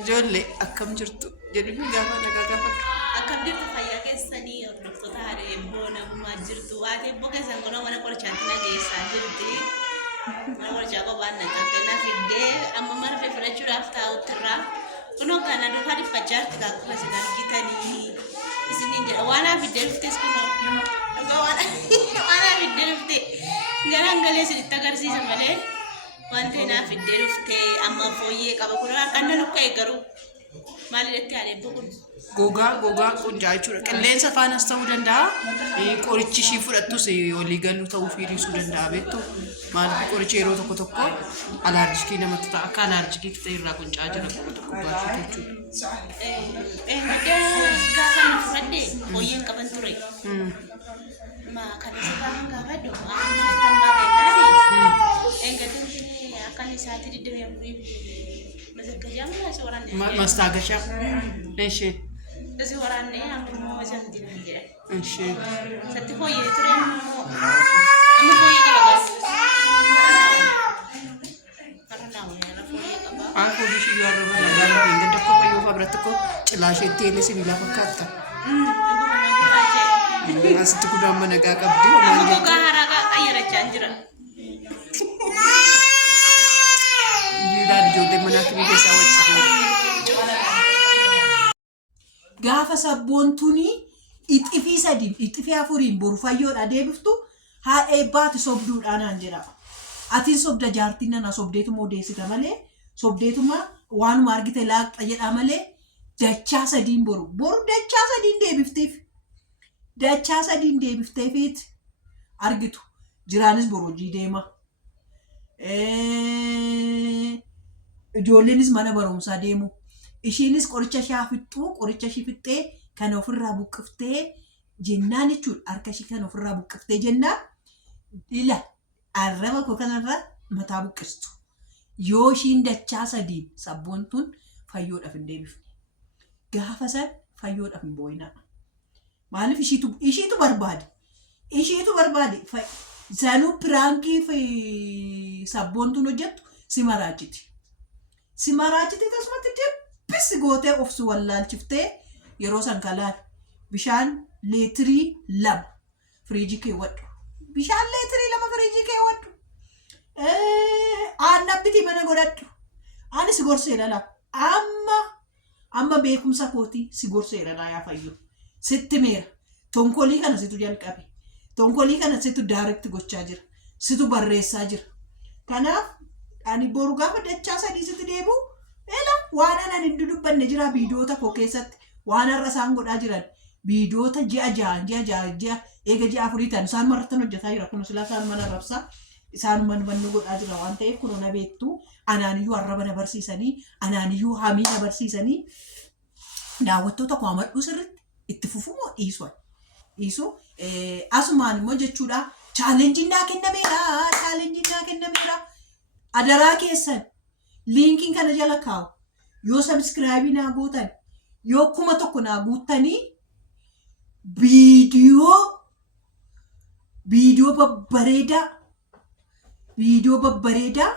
Ijoollee akkam jirtu jedhanii gaafa nagaa gaafatu. Akkam jirtu fayyaa keessanii hordoftoota haadha eebboo nagumaa jirtu. Haati eebboo keessan kunoo mana qorichaatti na geessaa jirti. Mana qorichaa qophaan na qaqqeenaa fiddee amma marfee fudhachuudhaaf taa'uttirraa. Kunoo kana duukaa dhiphachaa jirti akkuma isin argitanii. Isiniin jedha waan haa fiddee dhuftes kunoo. Waan haa fiddee dhufte garaan galee isinitti agarsiisa malee. Wanti naaf fiddee dhuftee amma fooyyee qaba kun kan na lukka'e garuu maalirratti haadha eebboo kun? Gogaa qunjaa jechuudha. Qilleensa faanas ta'uu danda'a. Qorichi ishii fudhattus walii galuu ta'uu fi dhiisuu danda'a beektu. Maaliif qorichi yeroo tokko alaarjikii namatti ta'a. Akka alaarjikii ta'e irraa quncaa jira qofa tokko baasuu jechuudha. Gaafa na fudhadhee fooyyeen qaban ture. Kan isa gaafa gaafadhu akka kan baay'ee engatiin akan isaatti diddee yaa'uuf mazagajaa mul'isa waraanne. Mastaagashaa. Ishee. Isi waraanne ammoo isaan dinaa jedhan. Ishee. Satti fooyyee ture ammoo amma fooyyee qaba. Aku di sini ada mana dalam ini dah kau mayu fabrik tu kau celasih tiada sini lah fakata. Asal tu kuda mana gak kabdi. Aku gak harap ayah rajanjira. Jika dijodoh mana kini desa wajib. Gaafa sabboontuuni itti fi afuriin boru fayyoodha deebiftu haa eebbaati sobduudhaan aan jedha. Atiin sobda jaartiin nana sobdeetuma odeessita malee sobdeetuma waanuma argite laaqxa jedha malee dachaa sadiin boru dachaa sadiin deebifteef. Dachaa sadiin deebifteefiit argitu jiraanis boru hojii deema. Ijoolleenis mana barumsaa deemu. Ishiinis qoricha shaafixxuu qoricha shifixxee kan ofirraa buqqiftee jennaan jechuudha. Harka ishii kan ofirraa buqqiftee jennaan ila arraba koo kanarra mataa buqqistu. Yoo ishiin dachaa sadiin sabboontuun fayyoodhaaf hin deebifne. Gaafa san fayyoodhaaf hin boo'inaa. Maaliif ishiitu barbaade. Ishiitu barbaade. Sanuu piraankii fi sabboontuun hojjettu si maraachiti. Si maraachiti tasumatti deemu. Bisi gootee of wallaalchiftee yeroo san kalaan bishaan leetirii 2 firiijii keewwadhu. Bishaan leetirii 2 firiijii keewwadhu. Aannan biti mana godhadhu. Ani si gorseera laa. Amma beekumsa kootii si gorseera laa yaa fayyu. Sitti meera. Tonkolii kana situ jalqabe. Tonkolii kana situ daarekti gochaa jira. Situ barreessaa jira. Kanaaf ani boru gaafa dachaa sadii sitti deebi'u. Ela waan anan hin dubbanne jira viidiyoota koo keessatti waan har'a isaan godhaa jiran viidiyoota ji'a eega ji'a afurii ta'an isaan maratan hojjetaa jira kun silaa isaan mana rabsaa isaan manni godhaa jira waan ta'eef kun na beektu anaaniyyuu arraba na barsiisanii anaaniyyuu hamii na barsiisanii daawwattoota koo amadhuu sirriitti itti fufumoo dhiisu asumaan immoo jechuudha chaalenjiin naa kennameera adaraa keessan. Linkiin kana jala kaa'u yoo subscribe naa gootan yoo 1,000 naa guuttanii viidiyoo babbareedaa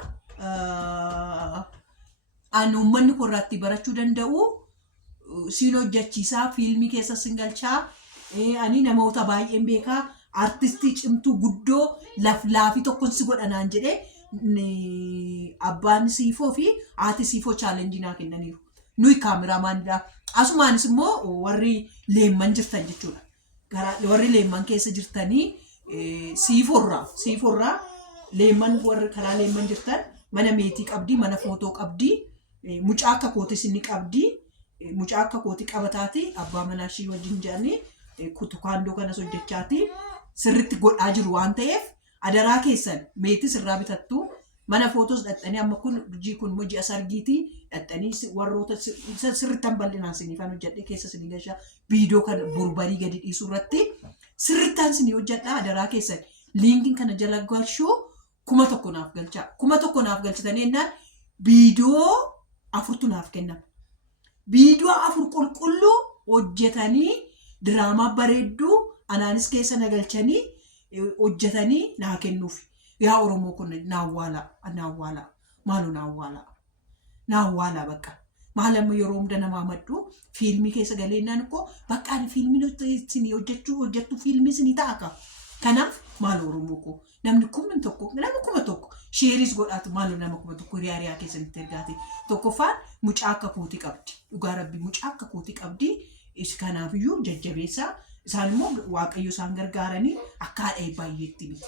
ani uummanni korraatti barachuu danda'u siin hojjechiisaa fiilmii keessa singalchaa ani namoota baay'een beekaa artistii cimtuu guddoo laafii tokkon si godhanaan jedhee abbaan siifoo fi haati siifoo chaalenjii naa kennaniiru. Nuyi kaameraamaanidha. Asumaanis immoo warri leemman jirtan jechuudha. Warri leemman keessa jirtanii siiforraa leemman warri karaa leemman jirtan mana meetii qabdi, mana footoo qabdi, mucaa akka kootis inni qabdi, mucaa akka kooti qabataati abbaa manaa ishii wajjin jedhanii kutukaandoo kanas hojjechaati sirritti godhaa jiru waan ta'eef adaraa keessan meetii sirraa bitattu mana footos dhaxxanii amma kun immoo ji'a sargiitii dhaxxanii warroota sirrittan bal'inaan siniifan hojjedhe keessa sinii gashaa viidiyoo kan burbarii gadi dhiisuu irratti sirrittaan sinii hojjedha adaraa keessan liinkiin kana jala galchuu 1,000 naaf galchaa 1,000 naaf galchitanii ennaan viidiyoo 4 naaf kennama. Viidiyoo 4 qulqulluu hojjetanii diraamaa bareedduu anaanis keessa nagalchanii hojjetanii naa kennuuf yaa Oromoo kun naawwala maaloo naawwala bakka maalamma yeroo hunda namaa maddu fiilmii keessa galeennaan koo bakka fiilmii isin hojjettu fiilmii isin ta'a. Kanaaf maal Oromoo koo namni kuma tokko sheeris godhaatu maal nama kuma tokko riyaa keessatti ergaati. Tokkoffaan mucaa akka kootii qabdi. Dhugaa rabbi mucaa akka kootii qabdi. Kanaafiyyuu jajjabeessaa isaan immoo waaqayyo isaan gargaaranii akka haadha baay'eetti miti.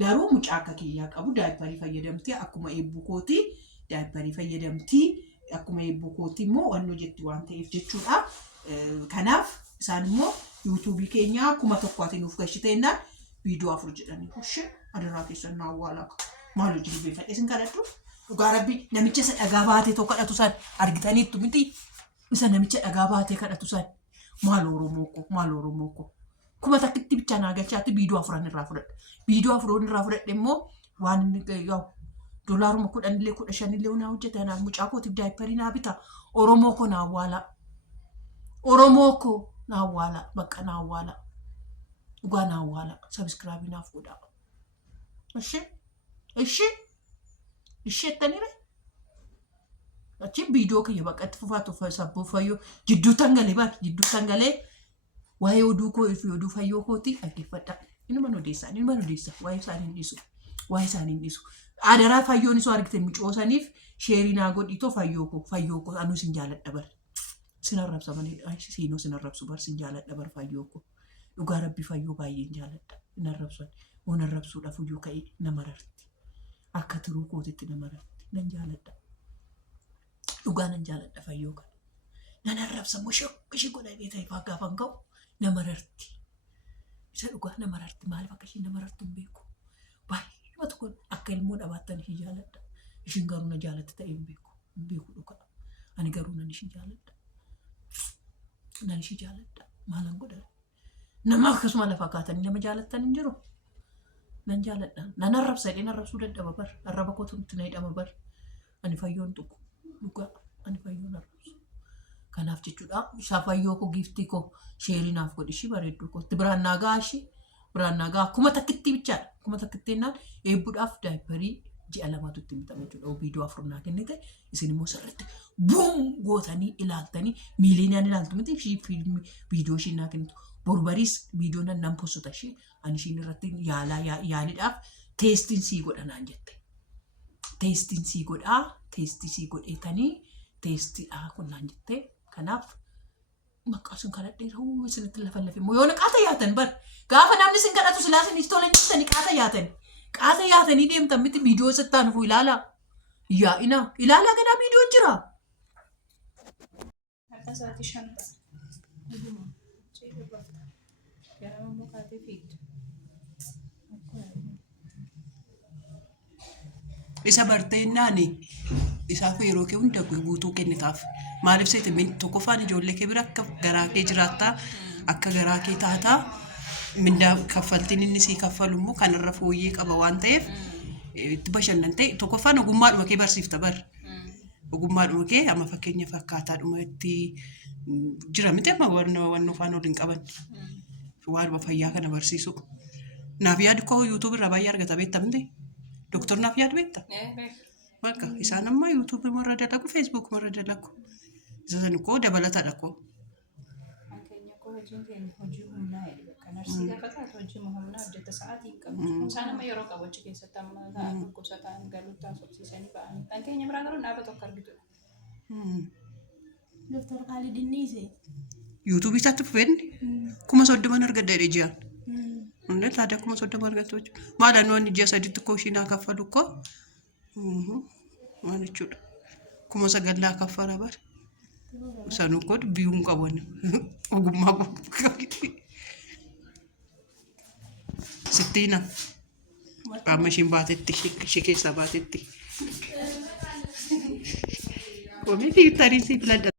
Garuu mucaa akka kiyyaa qabu daayipparii fayyadamtee akkuma eebbuu kootii daayipparii fayyadamtii akkuma eebbuu kootii immoo wannoo jetti waan ta'eef jechuudha. Kanaaf isaan immoo yuutuubii keenya kuma tokkootiin nuuf gashiteenna viidiyoo 4 jedhanii kushee adaraa keessan naawwaalaa maaloo jilbeeffadhe isin kadhadhu. Dhugaa rabbi namicha isa dhagaa baatee tokko kadhatu san argitaniittu miti. Isa namicha dhagaa baatee kadhatu san maal Oromoo ko kuma takkitti bicha naa galchaatti viidiyoo 4 irraa fudhadha. Viidiyoo 4 irraa fudhadhe immoo waan yaw doolaaruma 10 illee 15 illee naa hojjeta naa mucaa kootiif daayipparii naa bita. Oromoo ko naawwaalaa. Oromoo ko naawwaalaa bakka naawwaalaa. Dhugaa naawwaalaa subscribe naaf godhaa. Ishee tanire achi viidiyoo kiyya baqqatti fufaatu sabboo fayyoo jidduu tangalee waa'ee oduu koo fi oduu fayyoo kooti dhaggeeffadha. Inni odeessa waa'ee isaanii dhiisu. Adaraa fayyoon isoo argite micoosaniif sheerii naa godhitoo fayyoo koo anuu sin jaaladha bar. Sin arrabsa malee siinoo sin arrabsu bar sin jaaladha bar fayyoo koo. Dhugaa rabbi fayyoo baay'een jaaladha. Hin arrabsan. Waan arrabsuudhaaf iyyuu ka'ee nama rarti. Akka turuu kootitti nama rarti. Nan jaaladha. Dhugaa nan jaaladha fayyoo kana. Nan arrabsa ishee godha beekaa ifaa gaafan ga'u nama rarti. Isa dhugaa nama rarti maaliif akka isheen nama rartu hin beeku. Baay'ee tokko akka ilmoo dhabaattan ishee jaaladha. Isheen garuu na jaalatti ta'e hin beeku dhugaa. Ani garuu nan ishee jaaladha. Nan ishee jaaladha. Maalan godha. Nama akkasuma lafa kaatanii nama jaalattan hin jiru. Nan jaaladha. Nan arrabsa jedheen arrabsuu dadhaba bar. Arraba kootu nutti na hidhama bar. Ani fayyoon tuqu. Dhugaa ani fayyoon arrabsu. Kanaaf jechuudha. Isaa fayyoo koo giiftii koo sheerii naaf godhi ishii bareedduu kootti biraan naagaa ishii. Biraan naagaa akkuma takkitti bichaadha. Akkuma takkitti jennaan eebbuudhaaf daayipparii ji'a lamatu itti bitama jechuudha. Viidiyoo 4 naa kennite isin immoo sirriitti buum gootanii ilaaltanii miiliinaan ilaaltu miti ishii fiilmii viidiyoo ishii naa kennitu. Borbariis viidiyoo nan postuta ishee ani ishiin irratti yaaliidhaaf teestiin sii godhanaan jette. Teestiin sii godhaa teestii sii godheetanii teestiidhaa kunnaan jettee kanaaf maqaa sun kadhadhee huu isinitti lafallafe immoo yoo qaata yaatan bar gaafa namni sin kadhatu silaa sin itti tolan jettanii qaata yaatanii deemtan miti viidiyoo sattaan nufuu ilaalaa yaa'ina ilaalaa ganaa viidiyoo jira. Isa barteennaani isaaf yeroo kee hunda guutuu kennitaaf maaliif seete min tokkoffaan ijoollee kee bira akka garaa kee jiraattaa akka garaa kee taataa mindaa kaffaltiin inni sii kaffalu immoo kanarra fooyyee qaba waan ta'eef itti bashannantee tokkoffaan ogummaadhuma kee barsiifta bar ogummaadhuma kee amma fakkeenya fakkaataadhuma itti jira miti amma waan ufaan waliin qaban waanuma fayyaa kana barsiisu naaf yaadu koo yuutuub irraa baay'ee argata beekta miti. Doktor naaf yaadu beekta? Bakka isaan amma yuutuubii marra dalagu feesbuuk marra dalagu. Isa san koo dabalataadha koo. Keenya koo hojiin keenya hojii humnaa jedhu bakka narsii gaafa taatu hojii humnaa hojjeta sa'aatii hin qabdu. Isaan amma yeroo qabu achi keessatti amma ta'an dhukkubsataan galuutti haasofsiisanii ba'anii. Kan keenya biraa garuu dhaaba tokko argitudha. Doktor Khalid Innise. Yuutuubii isaatti fufeenni 30,000 argadda jedhee ji'aan. Undi taada kuma soda margatu maala nooni ji'a sadiitti koo ishii naa kaffalu koo maal jechuudha kuma sagallaa kaffala bar sanuu koo biyyuun qaban ogummaa qabu sittiina qaama ishiin baatetti ishee keessaa baatetti koomii tarii si filadha.